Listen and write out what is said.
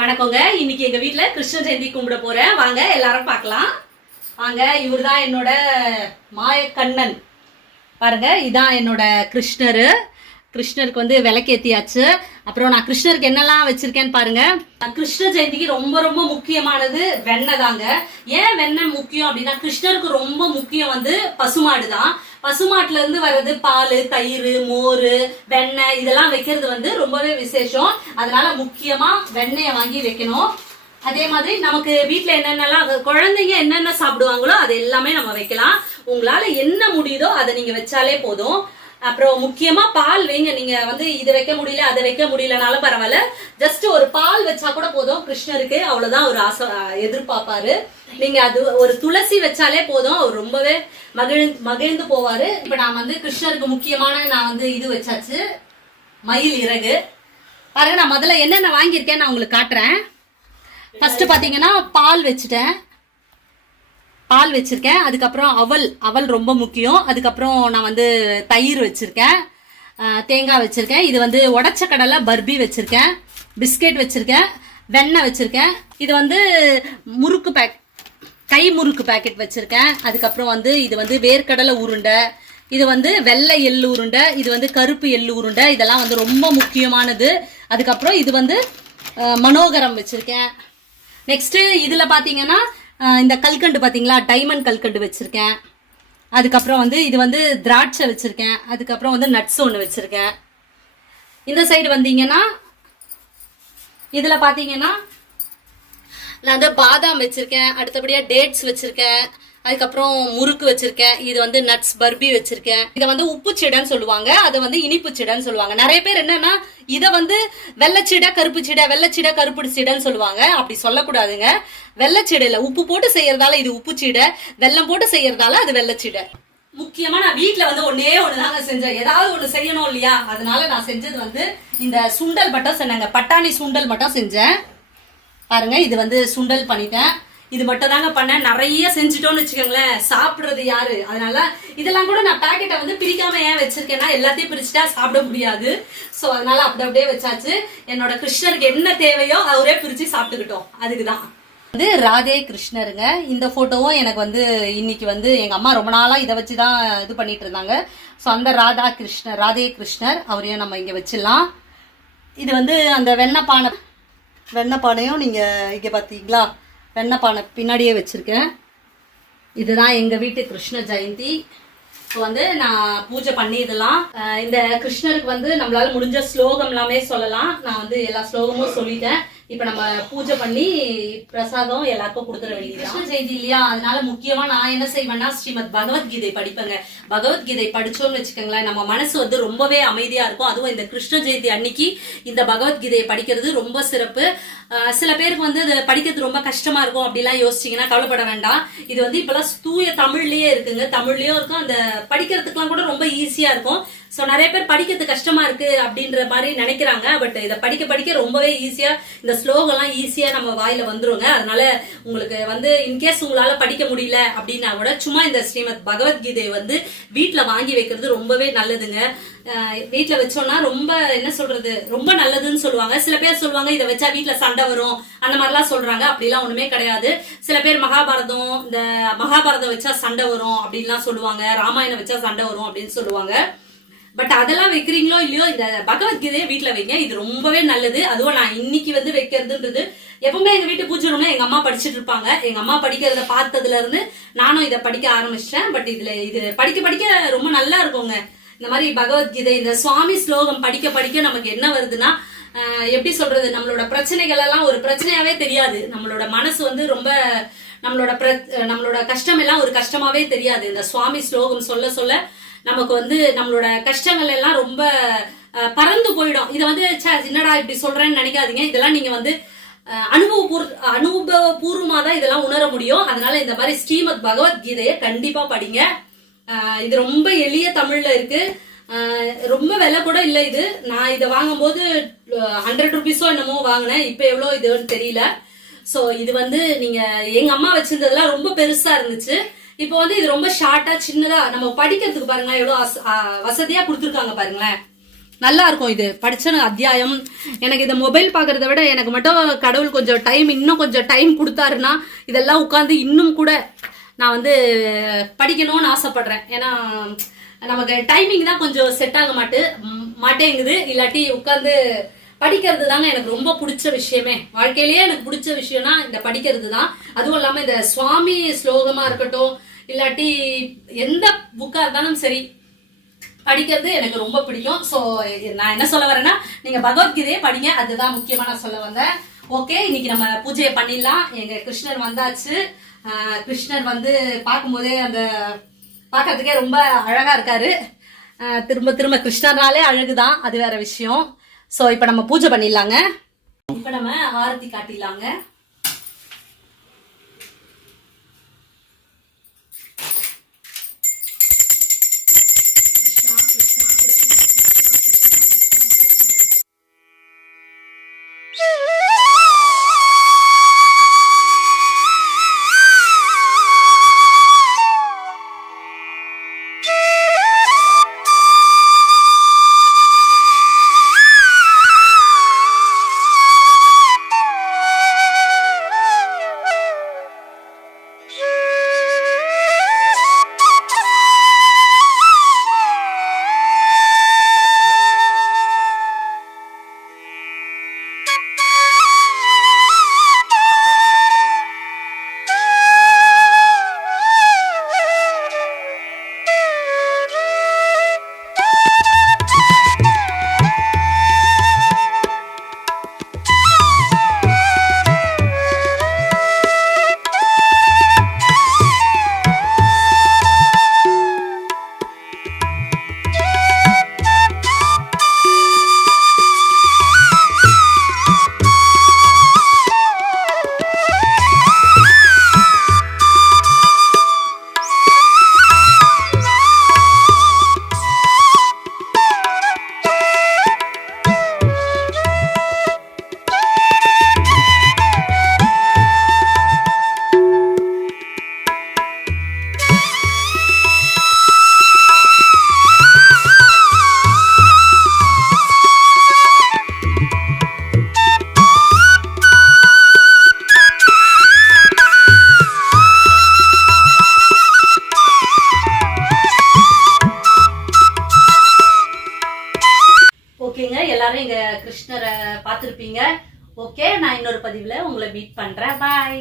வணக்கங்க. இன்னைக்கு எங்க வீட்டுல கிருஷ்ண ஜெயந்தி கும்பிட போறேன். வாங்க எல்லாரும் பார்க்கலாம். வாங்க, இவர்தான் என்னோட மாயக்கண்ணன். பாருங்க, இதான் என்னோட கிருஷ்ணரு. கிருஷ்ணருக்கு வந்து விளக்கேத்தியாச்சு. அப்புறம் நான் கிருஷ்ணருக்கு என்னெல்லாம் வச்சிருக்கேன்னு பாருங்க. கிருஷ்ண ஜெயந்திக்கு ரொம்ப ரொம்ப முக்கியமானது வெண்ணெய் தாங்க. ஏன் வெண்ணெய் முக்கியம் அப்படின்னா, கிருஷ்ணருக்கு ரொம்ப முக்கியம் வந்து பசுமாடு தான். பசுமாட்டுல இருந்து வர்றது பால், தயிர், மோர், வெண்ணெய் இதெல்லாம் வைக்கிறது வந்து ரொம்பவே விசேஷம். அதனால முக்கியமா வெண்ணெயை வாங்கி வைக்கணும். அதே மாதிரி நமக்கு வீட்டுல என்னென்னலாம் குழந்தைங்க என்னென்ன சாப்பிடுவாங்களோ அது எல்லாமே நம்ம வைக்கலாம். உங்களால என்ன முடியுதோ அதை நீங்க வச்சாலே போதும். அப்புறம் முக்கியமா பால் வைங்க. நீங்க வந்து இது வைக்க முடியல அதை வைக்க முடியலனாலும் பரவாயில்ல, ஜஸ்ட் ஒரு பால் வச்சா கூட போதும். கிருஷ்ணருக்கு அவ்வளவுதான் ஒரு ஆசை எதிர்பார்ப்பாரு. நீங்க அது ஒரு துளசி வச்சாலே போதும், அவர் ரொம்பவே மகிழ்ந்து போவாரு. இப்ப நான் வந்து கிருஷ்ணருக்கு முக்கியமான நான் வந்து இது வச்சாச்சு, மயில் இறகு. பாருங்க, நான் முதல்ல என்னென்ன வாங்கியிருக்கேன் நான் உங்களுக்கு காட்டுறேன். ஃபர்ஸ்ட் பாத்தீங்கன்னா பால் வச்சுட்டேன், பால் வச்சிருக்கேன். அதுக்கப்புறம் அவல் ரொம்ப முக்கியம். அதுக்கப்புறம் நான் வந்து தயிர் வச்சிருக்கேன், தேங்காய் வச்சிருக்கேன். இது வந்து உடச்ச கடலை பர்பி வச்சிருக்கேன், பிஸ்கெட் வச்சிருக்கேன், வெண்ணெய் வச்சிருக்கேன். இது வந்து முறுக்கு கை முறுக்கு பேக்கெட் வச்சிருக்கேன். அதுக்கப்புறம் வந்து இது வந்து வேர்க்கடலை உருண்டை, இது வந்து வெள்ளை எள்ளு உருண்டை, இது வந்து கருப்பு எள்ளு உருண்டை. இதெல்லாம் வந்து ரொம்ப முக்கியமானது. அதுக்கப்புறம் இது வந்து மனோகரம் வச்சிருக்கேன். நெக்ஸ்ட் இதுல பாத்தீங்கன்னா இந்த கல்கண்டு பாத்தீங்களா, டைமண்ட் கல்கண்டு வச்சிருக்கேன். அதுக்கப்புறம் வந்து இது வந்து திராட்சை வச்சிருக்கேன். அதுக்கப்புறம் வந்து நட்ஸ் ஒன்று வச்சிருக்கேன். இந்த சைடு வந்தீங்கன்னா இதுல பாத்தீங்கன்னா நான் வந்து பாதாம் வச்சிருக்கேன். அடுத்தபடியா டேட்ஸ் வச்சிருக்கேன். அதுக்கப்புறம் முறுக்கு வச்சிருக்கேன். இது வந்து நட்ஸ் பர்பி வச்சிருக்கேன். இதை வந்து உப்பு சீடைன்னு சொல்லுவாங்க, அதை வந்து இனிப்பு சீடைன்னு சொல்லுவாங்க. நிறைய பேர் என்னன்னா இதை வந்து வெள்ளச்சீடை கருப்பு சீடை, வெள்ளச்சீடை கருப்பு சீடைன்னு சொல்லுவாங்க. அப்படி சொல்லக்கூடாதுங்க. வெள்ளச்சீடையில உப்பு போட்டு செய்யறதால இது உப்பு சீடை, வெல்லம் போட்டு செய்யறதால அது வெள்ளச்சீடை. முக்கியமா நான் வீட்டுல வந்து ஒன்னே ஒண்ணுதாங்க செஞ்சேன். ஏதாவது ஒண்ணு செய்யணும் இல்லையா, அதனால நான் செஞ்சது வந்து இந்த சுண்டல் மட்டும் சொன்னாங்க, பட்டாணி சுண்டல் மட்டும் செஞ்சேன். பாருங்க, இது வந்து சுண்டல் பண்ணிட்டேன். இது மட்டும் தாங்க பண்ணேன். நிறைய செஞ்சுட்டோம்னு வச்சுக்கோங்களேன், சாப்பிடுறது யாரு? அதனால இதெல்லாம் கூட நான் பேக்கெட்டை வந்து பிரிக்காம ஏன் வச்சிருக்கேன்னா, எல்லாத்தையும் பிரிச்சுட்டா சாப்பிட முடியாது. சோ அதனால அப்படியே வச்சாச்சு. என்னோட கிருஷ்ணருக்கு என்ன தேவையோ அவரே பிரிச்சு சாப்பிட்டுக்கிட்டோம். அதுக்குதான் வந்து ராதே கிருஷ்ணருங்க. இந்த போட்டோவும் எனக்கு வந்து இன்னைக்கு வந்து எங்க அம்மா ரொம்ப நாளா இதை வச்சுதான் இது பண்ணிட்டு இருந்தாங்க. ஸோ அந்த ராதே கிருஷ்ணர் அவரையும் நம்ம இங்க வச்சிடலாம். இது வந்து அந்த வெண்ணெய் பானையும் நீங்க இங்க பாத்தீங்களா, வெண்ணெய் பானை பின்னாடியே வச்சிருக்கேன். இதுதான் எங்க வீட்டு கிருஷ்ண ஜெயந்தி. இப்போ வந்து நான் பூஜை பண்ணிடலாம். இந்த கிருஷ்ணருக்கு வந்து நம்மளால முடிஞ்ச ஸ்லோகம் எல்லாமே சொல்லலாம். நான் வந்து எல்லா ஸ்லோகமும் சொல்லிட்டேன். இப்ப நம்ம பூஜை பண்ணி பிரசாதம் எல்லாருக்கும் கொடுத்துட வேண்டியது. கிருஷ்ண ஜெயந்தி இல்லையா, அதனால முக்கியமா நான் என்ன செய்வேன்னா ஸ்ரீமத் பகவத்கீதை படிப்பேங்க. பகவத்கீதை படிச்சோம்னு வச்சுக்கோங்களேன், நம்ம மனசு வந்து ரொம்பவே அமைதியா இருக்கும். அதுவும் இந்த கிருஷ்ண ஜெயந்தி அன்னைக்கு இந்த பகவத்கீதையை படிக்கிறது ரொம்ப சிறப்பு. சில பேருக்கு வந்து இது படிக்கிறது ரொம்ப கஷ்டமா இருக்கும் அப்படிலாம் யோசிச்சீங்கன்னா கவலைப்பட வேண்டாம். இது வந்து இப்பெல்லாம் தூய தமிழ்லயே இருக்குங்க, தமிழ்லயும் இருக்கும். அந்த படிக்கிறதுக்கெல்லாம் கூட ரொம்ப ஈஸியா இருக்கும். சோ நிறைய பேர் படிக்கிறது கஷ்டமா இருக்கு அப்படின்ற மாதிரி நினைக்கிறாங்க. பட் இதை படிக்க ரொம்பவே ஈஸியா, இந்த ஸ்லோகம் எல்லாம் ஈஸியா நம்ம வாயில வந்துருங்க. அதனால உங்களுக்கு வந்து இன்கேஸ் உங்களால படிக்க முடியல அப்படின்னா கூட சும்மா இந்த ஸ்ரீமத் பகவத்கீதையை வந்து வீட்டுல வாங்கி வைக்கிறது ரொம்பவே நல்லதுங்க. வீட்டுல வச்சோம்னா ரொம்ப என்ன சொல்றது, ரொம்ப நல்லதுன்னு சொல்லுவாங்க. சில பேர் சொல்லுவாங்க இதை வச்சா வீட்டுல சண்டை வரும் அந்த மாதிரிலாம் சொல்றாங்க. அப்படிலாம் ஒண்ணுமே கிடையாது. சில பேர் மகாபாரதம் வச்சா சண்டை வரும் அப்படின்லாம் சொல்லுவாங்க, ராமாயணம் வச்சா சண்டை வரும் அப்படின்னு சொல்லுவாங்க. பட் அதெல்லாம் வைக்கிறீங்களோ இல்லையோ, இந்த பகவத்கீதையை வீட்டுல வைங்க, இது ரொம்பவே நல்லது. அதுவும் நான் இன்னைக்கு வந்து வைக்கிறதுன்றது, எப்பவுமே எங்க வீட்டு பூஜை ரூம்ல எங்க அம்மா படிச்சுட்டு இருப்பாங்க. எங்க அம்மா படிக்கிறத பார்த்ததுல இருந்து நானும் இதை படிக்க ஆரம்பிச்சிட்டேன். பட் இது படிக்க ரொம்ப நல்லா இருக்குங்க. இந்த மாதிரி பகவத்கீதை, இந்த சுவாமி ஸ்லோகம் படிக்க நமக்கு என்ன வருதுன்னா, எப்படி சொல்றது, நம்மளோட பிரச்சனைகள் எல்லாம் ஒரு பிரச்சனையாவே தெரியாது. நம்மளோட மனசு வந்து ரொம்ப நம்மளோட கஷ்டம் எல்லாம் ஒரு கஷ்டமாவே தெரியாது. இந்த சுவாமி ஸ்லோகம் சொல்ல நமக்கு வந்து நம்மளோட கஷ்டங்கள் எல்லாம் ரொம்ப பறந்து போயிடும். இதை வந்து என்னடா இப்படி சொல்றேன்னு நினைக்காதீங்க. இதெல்லாம் நீங்க வந்து அனுபவபூர்வமா தான் இதெல்லாம் உணர முடியும். அதனால இந்த மாதிரி ஸ்ரீமத் பகவத்கீதையை கண்டிப்பா படிங்க. இது ரொம்ப எளிய தமிழ்ல இருக்கு, ரொம்ப விலை கூட இல்ல. இது நான் இதை வாங்கும் போது 100 rupees என்னமோ வாங்கினேன். இப்ப எவ்வளவு இதுன்னு தெரியல. சோ இது வந்து நீங்க எங்க அம்மா வச்சிருந்ததெல்லாம் ரொம்ப பெருசா இருந்துச்சு. இப்போ வந்து இது ரொம்ப ஷார்ட்டா சின்னதா நம்ம படிக்கிறதுக்கு பாருங்க எவ்வளவு வசதியா கொடுத்துருக்காங்க பாருங்களேன். நல்லா இருக்கும் இது படிச்ச அத்தியாயம். எனக்கு இந்த மொபைல் பார்க்கறத விட எனக்கு மட்டும் கடவுள் கொஞ்சம் இன்னும் கொஞ்சம் டைம் கொடுத்தாருன்னா இதெல்லாம் உட்காந்து இன்னும் கூட நான் வந்து படிக்கணும்னு ஆசைப்படுறேன். ஏன்னா நமக்கு டைமிங் தான் கொஞ்சம் செட் ஆக மாட்டேங்குது. இல்லாட்டி உட்காந்து படிக்கிறது தாங்க எனக்கு ரொம்ப பிடிச்ச விஷயமே. வாழ்க்கையிலேயே எனக்கு பிடிச்ச விஷயம்னா இந்த படிக்கிறது தான். அதுவும் இல்லாமல் இந்த சுவாமி ஸ்லோகமா இருக்கட்டும், இல்லாட்டி எந்த புக்கா இருந்தாலும் சரி, படிக்கிறது எனக்கு ரொம்ப பிடிக்கும். ஸோ நான் என்ன சொல்ல வரேன்னா, நீங்க பகவத்கீதையே படிங்க, அதுதான் முக்கியமா நான் சொல்ல வந்தேன். ஓகே, இன்னைக்கு நம்ம பூஜையை பண்ணிடலாம். எங்க கிருஷ்ணர் வந்தாச்சு. கிருஷ்ணர் வந்து பார்க்கும்போதே அந்த பார்க்கறதுக்கே ரொம்ப அழகா இருக்காரு. திரும்ப திரும்ப கிருஷ்ணர்னாலே அழகுதான், அது வேற விஷயம். ஸோ இப்போ நம்ம பூஜை பண்ணிடலாங்க. இப்போ நம்ம ஆரத்தி காட்டிடலாங்க. எல்லாரும் எங்க கிருஷ்ணரை பார்த்துருப்பீங்க. ஓகே, நான் இன்னொரு பதிவுல உங்களை மீட் பண்றேன். பாய்.